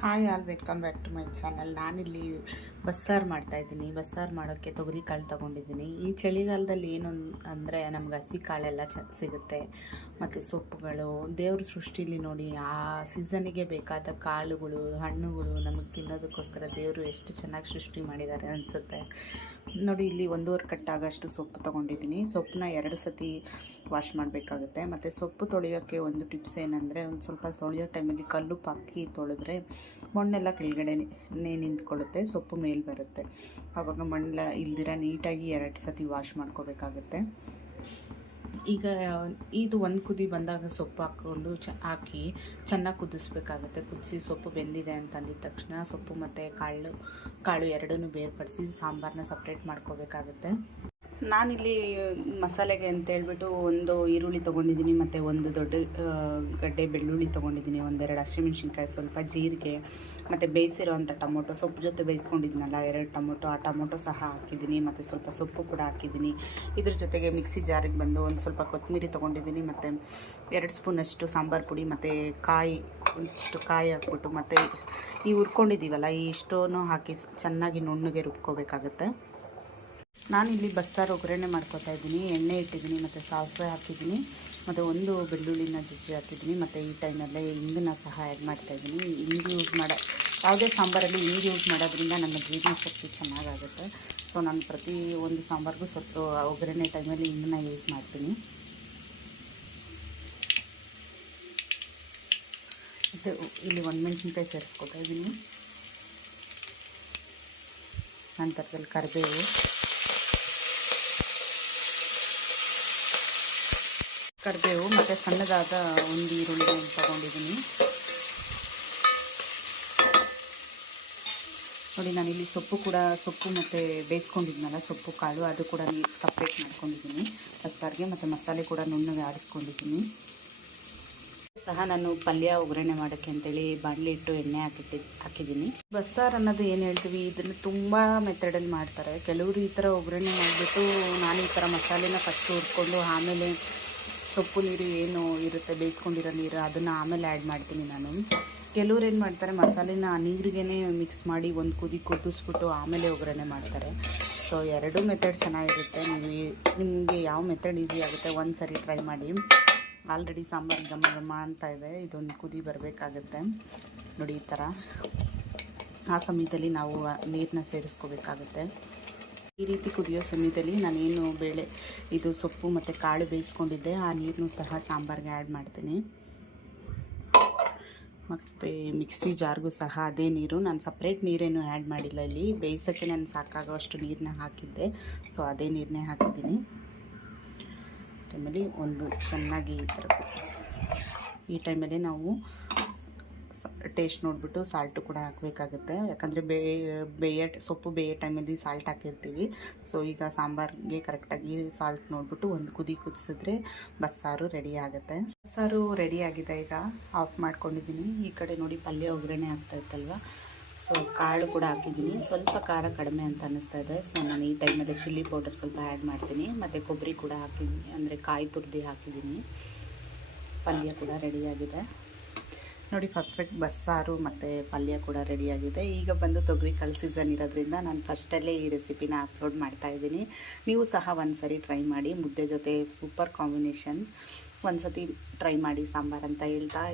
Hi all, welcome back to my channel. ನಾನಿಲ್ಲಿ ಬಸ್ಸಾರು ಮಾಡ್ತಾಯಿದ್ದೀನಿ ಬಸ್ಸಾರು ಮಾಡೋಕ್ಕೆ ತೊಗರಿ ಕಾಳು ತೊಗೊಂಡಿದ್ದೀನಿ. ಈ ಚಳಿಗಾಲದಲ್ಲಿ ಏನು ಅಂದರೆ ನಮ್ಗೆ ಹಸಿ ಕಾಳೆಲ್ಲ ಚ ಸಿಗುತ್ತೆ. ಮತ್ತು ಸೊಪ್ಪುಗಳು, ದೇವ್ರ ಸೃಷ್ಟಿಲಿ ನೋಡಿ ಆ ಸೀಸನಿಗೆ ಬೇಕಾದ ಕಾಳುಗಳು, ಹಣ್ಣುಗಳು ನಮಗೆ ತಿನ್ನೋದಕ್ಕೋಸ್ಕರ ದೇವರು ಎಷ್ಟು ಚೆನ್ನಾಗಿ ಸೃಷ್ಟಿ ಮಾಡಿದ್ದಾರೆ ಅನಿಸುತ್ತೆ. ನೋಡಿ, ಇಲ್ಲಿ ಒಂದೂವರೆ ಕಟ್ಟಾಗಷ್ಟು ಸೊಪ್ಪು ತೊಗೊಂಡಿದ್ದೀನಿ. ಸೊಪ್ಪನ್ನ ಎರಡು ಸತಿ ವಾಶ್ ಮಾಡಬೇಕಾಗುತ್ತೆ. ಮತ್ತು ಸೊಪ್ಪು ತೊಳೆಯೋಕ್ಕೆ ಒಂದು ಟಿಪ್ಸ್ ಏನಂದರೆ, ಒಂದು ಸ್ವಲ್ಪ ತೊಳೆಯೋ ಟೈಮಲ್ಲಿ ಕಲ್ಲು ಹಾಕಿ ತೊಳೆದ್ರೆ ಮಣ್ಣೆಲ್ಲ ಕೆಳಗಡೆ ನಿಂತ್ಕೊಳ್ಳುತ್ತೆ, ಸೊಪ್ಪು ಮೇಲೆ ಬರುತ್ತೆ. ಆವಾಗ ಮಣ್ಣೆಲ್ಲ ಇಲ್ದಿರ ನೀಟಾಗಿ ಎರಡು ಸತಿ ವಾಶ್ ಮಾಡ್ಕೋಬೇಕಾಗುತ್ತೆ. ಈಗ, ಇದು ಒಂದು ಕುದಿ ಬಂದಾಗ ಸೊಪ್ಪು ಹಾಕ್ಕೊಂಡು ಚ, ಹಾಕಿ ಚೆನ್ನಾಗಿ ಕುದಿಸ್ಬೇಕಾಗುತ್ತೆ. ಕುದಿಸಿ ಸೊಪ್ಪು ಬೆಂದಿದೆ ಅಂತ ಅಂದಿದ ತಕ್ಷಣ ಸೊಪ್ಪು ಮತ್ತು ಕಾಳು ಕಾಳು ಎರಡನ್ನೂ ಬೇರ್ಪಡಿಸಿ ಸಾಂಬಾರನ್ನ ಸಪ್ರೇಟ್ ಮಾಡ್ಕೋಬೇಕಾಗುತ್ತೆ. ನಾನಿಲ್ಲಿ, ಮಸಾಲೆಗೆ ಅಂತ ಹೇಳ್ಬಿಟ್ಟು ಒಂದು ಈರುಳ್ಳಿ ತೊಗೊಂಡಿದ್ದೀನಿ, ಮತ್ತು ಒಂದು ದೊಡ್ಡ ಗಡ್ಡೆ ಬೆಳ್ಳುಳ್ಳಿ ತೊಗೊಂಡಿದ್ದೀನಿ, ಒಂದೆರಡು ಹಸಿಮೆಣ್ಸಿನ್ಕಾಯಿ ಸ್ವಲ್ಪ ಜೀರಿಗೆ, ಮತ್ತು ಬೇಯಿಸಿರುವಂಥ ಟೊಮೊಟೊ, ಸೊಪ್ಪು ಜೊತೆ ಬೇಯಿಸ್ಕೊಂಡಿದ್ನಲ್ಲ, ಎರಡು ಟೊಮೊಟೊ, ಆ ಟೊಮೊಟೊ ಸಹ ಹಾಕಿದ್ದೀನಿ, ಮತ್ತು ಸ್ವಲ್ಪ ಸೊಪ್ಪು ಕೂಡ ಹಾಕಿದ್ದೀನಿ. ಇದ್ರ ಜೊತೆಗೆ ಮಿಕ್ಸಿ ಜಾರಿಗೆ ಬಂದು ಒಂದು ಸ್ವಲ್ಪ ಕೊತ್ತಂಬರಿ ತೊಗೊಂಡಿದ್ದೀನಿ, ಮತ್ತು ಎರಡು ಸ್ಪೂನಷ್ಟು ಸಾಂಬಾರು ಪುಡಿ, ಮತ್ತು ಕಾಯಿ, ಒಂದಿಷ್ಟು ಕಾಯಿ ಹಾಕ್ಬಿಟ್ಟು, ಮತ್ತು ಈ ಹುರ್ಕೊಂಡಿದ್ದೀವಲ್ಲ, ಈ ಇಷ್ಟೂ ಹಾಕಿ, ಚೆನ್ನಾಗಿ ನುಣ್ಣಗೆ ರುಬ್ಕೋಬೇಕಾಗುತ್ತೆ. ನಾನಿಲ್ಲಿ ಬಸ್ಸಾರು ಒಗ್ಗರಣೆ ಮಾಡ್ಕೊತಾ ಇದ್ದೀನಿ. ಎಣ್ಣೆ ಇಟ್ಟಿದ್ದೀನಿ, ಮತ್ತು ಸಾಸಿವೆ ಹಾಕಿದ್ದೀನಿ, ಮತ್ತು ಒಂದು ಬೆಳ್ಳುಳ್ಳಿನ ಜಜ್ಜಿ ಹಾಕಿದ್ದೀನಿ, ಮತ್ತು ಈ ಟೈಮಲ್ಲೇ ಇಂಗನ್ನ ಸಹ ಆ್ಯಡ್ ಮಾಡ್ತಾಯಿದ್ದೀನಿ ಹಿಂಗೆ ಯೂಸ್ ಮಾಡೋ, ಯಾವುದೇ ಸಾಂಬಾರಲ್ಲಿ ಹಿಂಗೆ ಯೂಸ್ ಮಾಡೋದ್ರಿಂದ ನಮ್ಮ ಜೀರ್ಣ ಶಕ್ತಿ ಚೆನ್ನಾಗಾಗುತ್ತೆ. ಸೊ, ನಾನು ಪ್ರತಿ ಒಂದು ಸಾಂಬಾರಿಗೂ ಸ್ವಲ್ಪ ಒಗ್ಗರಣೆ ಟೈಮಲ್ಲಿ ಇಂಗನ್ನ ಯೂಸ್ ಮಾಡ್ತೀನಿ. ಮತ್ತು ಇಲ್ಲಿ ಒಂದು ಮೆಣಸಿನ್ಕಾಯಿ ಸೇರಿಸ್ಕೊತಾ ಇದ್ದೀನಿ. ನಂತರದಲ್ಲಿ ಕರಿಬೇವು. ಕರಿಬೇವು ಮತ್ತು ಸಣ್ಣದಾದ ಒಂದು ಈರುಳ್ಳಿ ತಗೊಂಡಿದ್ದೀನಿ. ನೋಡಿ ನಾನಿಲ್ಲಿ ಸೊಪ್ಪು ಕೂಡ, ಸೊಪ್ಪು ಮತ್ತು ಬೇಯಿಸ್ಕೊಂಡಿದ್ನಲ್ಲ, ಸೊಪ್ಪು, ಕಾಳು, ಅದು ಕೂಡ ನೀರು ಸಪ್ರೇಟ್ ಮಾಡ್ಕೊಂಡಿದ್ದೀನಿ. ಬಸ್ಸಾರಿಗೆ ಮತ್ತು ಮಸಾಲೆ ಕೂಡ ನುಣ್ಣಗೆ ಆರಿಸ್ಕೊಂಡಿದ್ದೀನಿ. ಸಹ ನಾನು ಪಲ್ಯ ಒಗ್ಗರಣೆ ಮಾಡೋಕ್ಕೆ ಅಂತೇಳಿ ಬಾಣಲಿ ಇಟ್ಟು ಎಣ್ಣೆ ಹಾಕಿಟ್ಟಿ, ಹಾಕಿದ್ದೀನಿ. ಬಸ್ಸಾರು ಅನ್ನೋದು ಏನು ಹೇಳ್ತೀವಿ, ಇದನ್ನು ತುಂಬ ಮೆಥಡಲ್ಲಿ ಮಾಡ್ತಾರೆ. ಕೆಲವರು ಈ ಥರ ಒಗ್ಗರಣೆ ಮಾಡಿಬಿಟ್ಟು ನಾನು ಈ ಥರ ಮಸಾಲೆನ ಫಸ್ಟ್ ಹುರ್ಕೊಂಡು ಆಮೇಲೆ ಸೊಪ್ಪು ನೀರು ಏನು ಇರುತ್ತೆ, ಬೇಯಿಸ್ಕೊಂಡಿರೋ ನೀರು ಅದನ್ನು ಆಮೇಲೆ ಆ್ಯಡ್ ಮಾಡ್ತೀನಿ ನಾನು. ಕೆಲವ್ರು ಏನು ಮಾಡ್ತಾರೆ, ಮಸಾಲೆನ ನೀರಿಗೇ ಮಿಕ್ಸ್ ಮಾಡಿ ಒಂದು ಕುದಿ ಕುದಿಸ್ಬಿಟ್ಟು ಆಮೇಲೆ ಒಗ್ಗರಣೆ ಮಾಡ್ತಾರೆ. ಸೊ ಎರಡೂ ಮೆಥಡ್ ಚೆನ್ನಾಗಿರುತ್ತೆ. ನೀವು ನಿಮಗೆ ಯಾವ ಮೆಥಡ್ ಈಸಿ ಆಗುತ್ತೆ ಒಂದು ಸರಿ ಟ್ರೈ ಮಾಡಿ. ಆಲ್ರೆಡಿ ಸಾಂಬಾರು ಘಮ ಘಮ ಅಂತ ಇದೆ. ಇದೊಂದು ಕುದಿ ಬರಬೇಕಾಗುತ್ತೆ. ನೋಡಿ ಈ ಥರ ಆ ಸಮಯದಲ್ಲಿ ನಾವು ನೀರನ್ನ ಸೇರಿಸ್ಕೋಬೇಕಾಗತ್ತೆ. ಈ ರೀತಿ ಕುದಿಯೋ ಸಮಯದಲ್ಲಿ ನಾನೇನು ಬೇಳೆ, ಇದು ಸೊಪ್ಪು ಮತ್ತು ಕಾಳು ಬೇಯಿಸ್ಕೊಂಡಿದ್ದೆ. ಆ ನೀರನ್ನು ಸಹ ಸಾಂಬಾರಿಗೆ ಆ್ಯಡ್ ಮಾಡ್ತೀನಿ. ಮತ್ತು ಮಿಕ್ಸಿ ಜಾರ್ಗೂ ಸಹ ಅದೇ ನೀರು. ನಾನು ಸಪ್ರೇಟ್ ನೀರೇನು ಆ್ಯಡ್ ಮಾಡಿಲ್ಲ ಇಲ್ಲಿ. ಬೇಯಿಸೋಕ್ಕೆ ನಾನು ಸಾಕಾಗೋಷ್ಟು ನೀರನ್ನ ಹಾಕಿದ್ದೆ. ಸೊ ಅದೇ ನೀರನ್ನೇ ಹಾಕಿದ್ದೀನಿ. ಟೈಮಲ್ಲಿ ಒಂದು ಚೆನ್ನಾಗಿ ಈ ಥರ ಈ ಟೈಮಲ್ಲಿ ನಾವು ಟೇಸ್ಟ್ ನೋಡಿಬಿಟ್ಟು ಸಾಲ್ಟು ಕೂಡ ಹಾಕಬೇಕಾಗುತ್ತೆ. ಯಾಕಂದರೆ ಬೇಯ, ಸೊಪ್ಪು ಬೇಯೋ ಟೈಮಲ್ಲಿ ಸಾಲ್ಟ್ ಹಾಕಿರ್ತೀವಿ. ಸೊ ಈಗ ಸಾಂಬಾರಿಗೆ ಕರೆಕ್ಟಾಗಿ ಸಾಲ್ಟ್ ನೋಡಿಬಿಟ್ಟು ಒಂದು ಕುದಿ ಕುದಿಸಿದ್ರೆ ಬಸ್ಸಾರು ರೆಡಿ ಆಗುತ್ತೆ. ಬಸ್ಸಾರು ರೆಡಿ ಆಗಿದೆ ಈಗ. ಆಫ್ ಮಾಡ್ಕೊಂಡಿದ್ದೀನಿ ಈ ಕಡೆ ನೋಡಿ ಪಲ್ಯ ಒಗ್ಗರಣೆ ಆಗ್ತಾ ಇತ್ತಲ್ವ? ಸೊ ಕಾಳು ಕೂಡ ಹಾಕಿದ್ದೀನಿ ಸ್ವಲ್ಪ ಖಾರ ಕಡಿಮೆ ಅಂತ ಅನ್ನಿಸ್ತಾ ಇದೆ. ಸೊ ನಾನು ಈ ಟೈಮಲ್ಲಿ ಚಿಲ್ಲಿ ಪೌಡರ್ ಸ್ವಲ್ಪ ಆ್ಯಡ್ ಮಾಡ್ತೀನಿ. ಮತ್ತು ಕೊಬ್ಬರಿ ಕೂಡ ಹಾಕಿದ್ದೀನಿ ಅಂದರೆ ಕಾಯಿ ತುರ್ದಿ ಹಾಕಿದ್ದೀನಿ ಪಲ್ಯ ಕೂಡ ರೆಡಿಯಾಗಿದೆ ನೋಡಿ ಪರ್ಫೆಕ್ಟ್ ಬಸ್ಸಾರು ಮತ್ತು ಪಲ್ಯ ಕೂಡ ರೆಡಿಯಾಗಿದೆ ಈಗ ಬಂದು ತೊಗರಿ ಕಾಳು ಸೀಸನ್ ಇರೋದ್ರಿಂದ ನಾನು ಫಸ್ಟಲ್ಲೇ ಈ ರೆಸಿಪಿನ ಅಪ್ಲೋಡ್ ಮಾಡ್ತಾ ಇದ್ದೀನಿ. ನೀವು ಸಹ ಒಂದು ಸರಿ ಟ್ರೈ ಮಾಡಿ, ಮುದ್ದೆ ಜೊತೆ ಸೂಪರ್ ಕಾಂಬಿನೇಷನ್ ಒಂದು ಸತಿ ಟ್ರೈ ಮಾಡಿ ಸಾಂಬಾರು ಅಂತ ಹೇಳ್ತಾ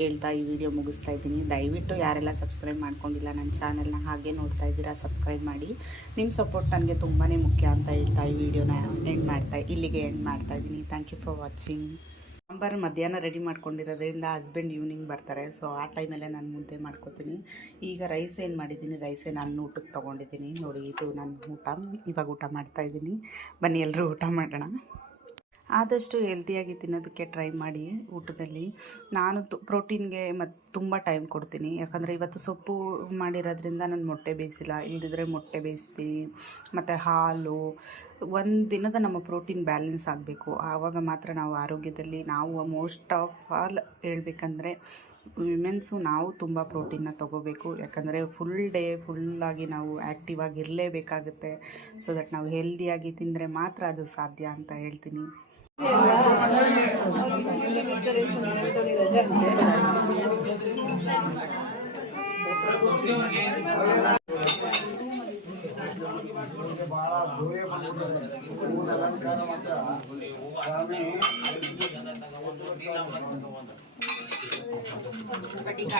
ಹೇಳ್ತಾ ಈ ವಿಡಿಯೋ ಮುಗಿಸ್ತಾ ಇದ್ದೀನಿ. ದಯವಿಟ್ಟು ಯಾರೆಲ್ಲ ಸಬ್ಸ್ಕ್ರೈಬ್ ಮಾಡ್ಕೊಂಡಿಲ್ಲ ನನ್ನ ಚಾನಲ್ನ ಹಾಗೆ ನೋಡ್ತಾ ಇದ್ದೀರಾ ಸಬ್ಸ್ಕ್ರೈಬ್ ಮಾಡಿ. ನಿಮ್ಮ ಸಪೋರ್ಟ್ ನನಗೆ ತುಂಬಾ ಮುಖ್ಯ ಅಂತ ಹೇಳ್ತಾ ಈ ವಿಡಿಯೋನ ಎಂಡ್ ಮಾಡ್ತಾ, ಇಲ್ಲಿಗೆ ಎಂಡ್ ಮಾಡ್ತಾ ಇದ್ದೀನಿ. Thank you for watching sambar ಮಧ್ಯಾಹ್ನ ರೆಡಿ ಮಾಡ್ಕೊಂಡಿರೋದ್ರಿಂದ ಹಸ್ಬೆಂಡ್ ಈವ್ನಿಂಗ್ ಬರ್ತಾರೆ. ಸೊ ಆ ಟೈಮಲ್ಲೇ ನಾನು ಮುದ್ದೆ ಮಾಡ್ಕೊತೀನಿ. ಈಗ ರೈಸ್ ಏನು ಮಾಡಿದ್ದೀನಿ? ರೈಸೇ ನಾನು ಊಟಕ್ಕೆ ತೊಗೊಂಡಿದ್ದೀನಿ. ನೋಡಿ, ಇದು ನನ್ನ ಊಟ. ಇವಾಗ ಊಟ ಮಾಡ್ತಾಯಿದ್ದೀನಿ ಬನ್ನಿ ಎಲ್ಲರೂ ಊಟ ಮಾಡೋಣ. ಆದಷ್ಟು ಹೆಲ್ದಿಯಾಗಿ ತಿನ್ನೋದಕ್ಕೆ ಟ್ರೈ ಮಾಡಿ ಊಟದಲ್ಲಿ. ನಾನು ಪ್ರೋಟೀನ್ಗೆ ಮತ್ತು ತುಂಬ ಟೈಮ್ ಕೊಡ್ತೀನಿ. ಯಾಕಂದರೆ ಇವತ್ತು ಸೊಪ್ಪು ಮಾಡಿರೋದ್ರಿಂದ ನಾನು ಮೊಟ್ಟೆ ಬೇಯಿಸಿಲ್ಲ. ಇಲ್ದಿದ್ರೆ ಮೊಟ್ಟೆ ಬೇಯಿಸ್ತೀನಿ. ಮತ್ತು ಹಾಲು, ಒಂದು ದಿನದ ನಮ್ಮ ಪ್ರೋಟೀನ್ ಬ್ಯಾಲೆನ್ಸ್ ಆಗಬೇಕು. ಆವಾಗ ಮಾತ್ರ ನಾವು ಆರೋಗ್ಯದಲ್ಲಿ ನಾವು ಮೋಸ್ಟ್ ಆಫ್ ಆಲ್ ಹೇಳ್ಬೇಕಂದ್ರೆ ವಿಮೆನ್ಸು ನಾವು ತುಂಬ ಪ್ರೋಟೀನ್ನ ತೊಗೋಬೇಕು. ಯಾಕಂದರೆ ಫುಲ್ ಡೇ ಫುಲ್ಲಾಗಿ ನಾವು ಆ್ಯಕ್ಟಿವ್ ಆಗಿರಲೇಬೇಕಾಗುತ್ತೆ. ಸೊ ದಟ್ ನಾವು ಹೆಲ್ದಿಯಾಗಿ ತಿಂದರೆ ಮಾತ್ರ ಅದು ಸಾಧ್ಯ ಅಂತ ಹೇಳ್ತೀನಿ. ಬಹಳ ದೂರೇ ಬಂದ್ಬಿಟ್ಟಿದೆ ಹೂವಿನ ಅಲಂಕಾರ ಮಾತ್ರ ಸ್ವಾಮಿ ಸ್ಫಟಿಕ